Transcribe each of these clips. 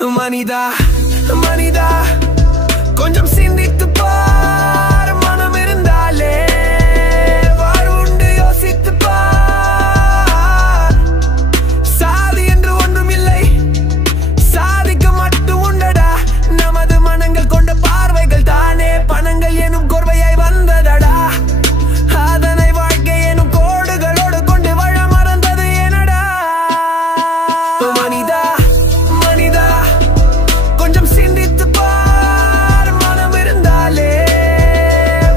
மனிதா மனிதா கொஞ்சம் சிந்தித்து பார் மனம் இருந்தாலே வாழ்வுண்டு யோசித்து பார் சாதி என்று ஒன்றுமில்லை சாதிக்க மட்டும் உண்டடா நமது மனங்கள் கொண்ட பார்வைகள் தானே பணங்கள் எனும் கோர்வையாய் வந்ததடா அதனை வாழ்க்கை எனும் கோடுகளோடு கொண்டு வாழ மறந்தது என்னடா மனிதா மனிதா கொஞ்சம் சிந்தித்து பார் மனம் இருந்தாலே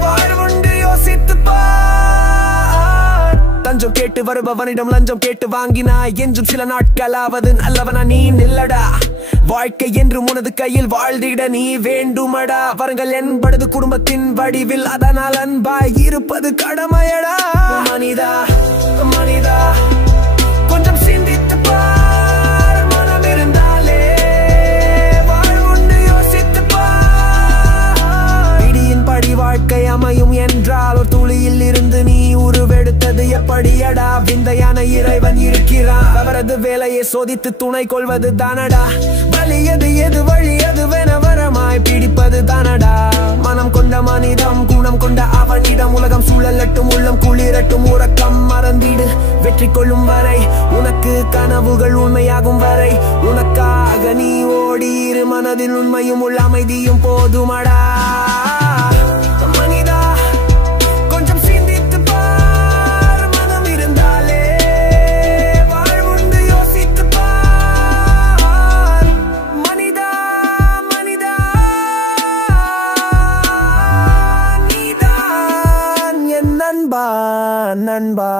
வாழ்வுண்டு யோசித்து பார் தஞ்சம் கேட்டு வருபவனிடம் லஞ்சம் கேட்டு வாங்கினாய் என்றும் சில நாட்களாவது நல்லவனா நீ நில்லடா வாழ்க்கை என்று உனது கையில் வாழ்ந்திட நீ வேண்டுமடா வரங்கள் என்பது குடும்பத்தின் வடிவில் அதனால் அன்பாய் இருப்பது கடமையடா மனிதா மனிதா கொஞ்சம் சிந்தித்து பார் மனம் இருந்தாலே வாழ்வுண்டு யோசித்து பார் விடியின் படி வாழ்க்கை அமையும் என்றால் ஒரு துளியில் இருந்து நீ உருவெடுத்தது எப்படியடா விந்தையான இறைவன் இருக்கிறான் அவரது வேலையை சோதித்து துணை கொள்வது தானடா வலியது எது வழி எதுவென வரமாய் பிடிப்பது தானடா மனம் கொண்ட மனிதம் குணம் கொண்ட அவனிடம் உலகம் சூழலட்டும் உள்ளம் குளிரட்டும் உறக்கம் மறந்திடு வெற்றி கொள்ளும் வரை உனக்கு கனவுகள் உண்மையாகும் வரை உனக்காக நீ ஓடியிரு மனதில் உண்மையும் உள்ள அமைதியும் போதுமடா மனிதா கொஞ்சம் சிந்தித்து பார் மனம் இருந்தாலே வாழ்வுண்டு யோசித்து பார் மனிதா மனிதா நீதான் என் நண்பா நண்பா